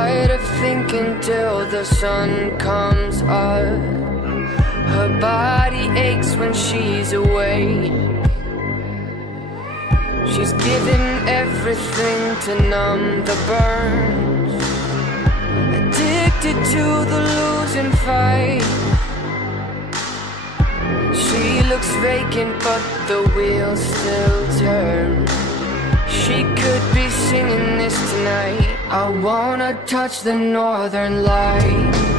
tired of thinking till the sun comes up. Her body aches when she's away. She's given everything to numb the burns, addicted to the losing fight. She looks vacant but the wheels still turn. She could be singing this tonight. I wanna touch the northern light.